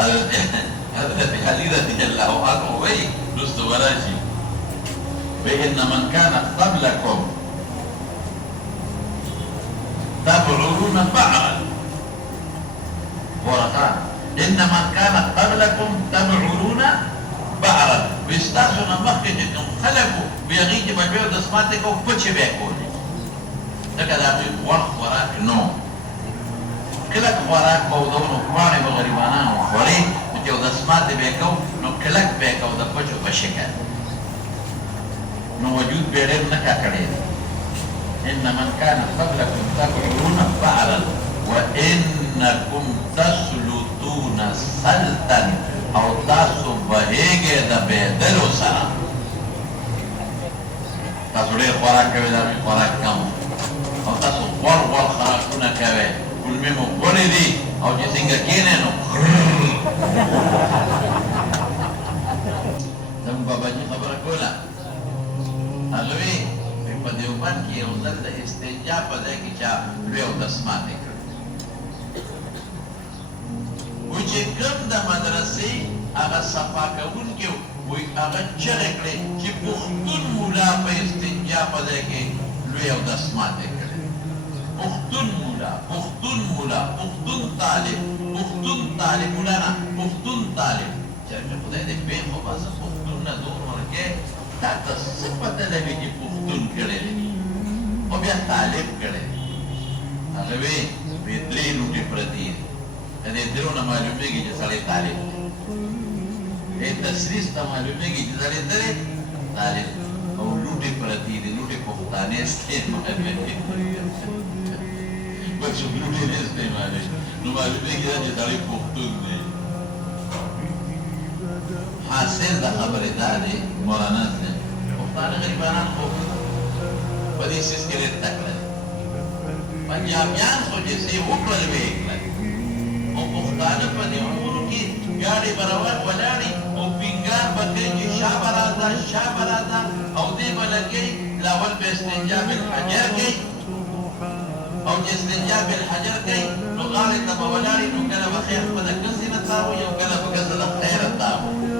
حضرت علي رضي الله عنه وی رستو وراشي بإن من كان قبلكم تبعون بعرا ورقان إن من كان قبلكم تبعون بعرا ويستاسونا مخي جنكم خلقوا بيغيجي ببيو دسماتكو پچه بيكولي لکه دا بي وراك نو کلک خوراک بودونو کوانه به غریبانانو خوري چې د سمات به کو نو کلک به کو د پچو بشکل نو وجود به ډېر نه کړی ان من كان قبلكم تبعون بعرا وانكم تسلطون سلطا او تاسو بهیږئ د بهدلو سره تاسو ډېر خوراک کوئ دا خوراک کم او تاسو غوړ خوراکونه کوئ کلمې مو غوړې دي او چې څنګه کېنئ نو زموږ باباجي خبره کوله هغه وی په دیوبند کې یو ځل د استنجا په ځای کې چا لوی اودس ماتې کړ وایي چې کوم د مدرسې هغه صفا کوونکي وایي هغه چغې کړې چې پښتون مولا په استنجا په ځای کې لوی اودس ماتې کړې پښتون مولا پښتون مولا پښتون طالب مولانا پښتون طالب چې خدای دې په خو بس پښتون نه دور ورکې تا ته څه پته لګي چې پښتون کړی دی او بیا طالب کړی دی هغه وی درې لوټې پرتې دي د دې درو نه معلومېږي چې سړی طالب دی تسریس ته معلومېږي چې سړی طالب او لوټې پرتې دي لوټې پښتانې استعمالوي بس لوټې نه استعمالوي نو معلومېږي چې سړی پښتون دی حاصل د خبرې دا دی مولانا صاحب پښتانه غریبانان خو په دې سیس کې لږ تکړه دي پنجابیان خو چې څه وکړل ویې کړل او پښتانه په دې امورو کې ګاډې به ولاړې او پینګار به کوي چې شا به راځه او دې به لګوي لاول به استنجا بالحجر کوي او چې استنجا بالحجر کوي نو غاړې ته به ولاړې نو کله به خیر په د ګزې نه تاوي او کله به ګزه د خیره تاوي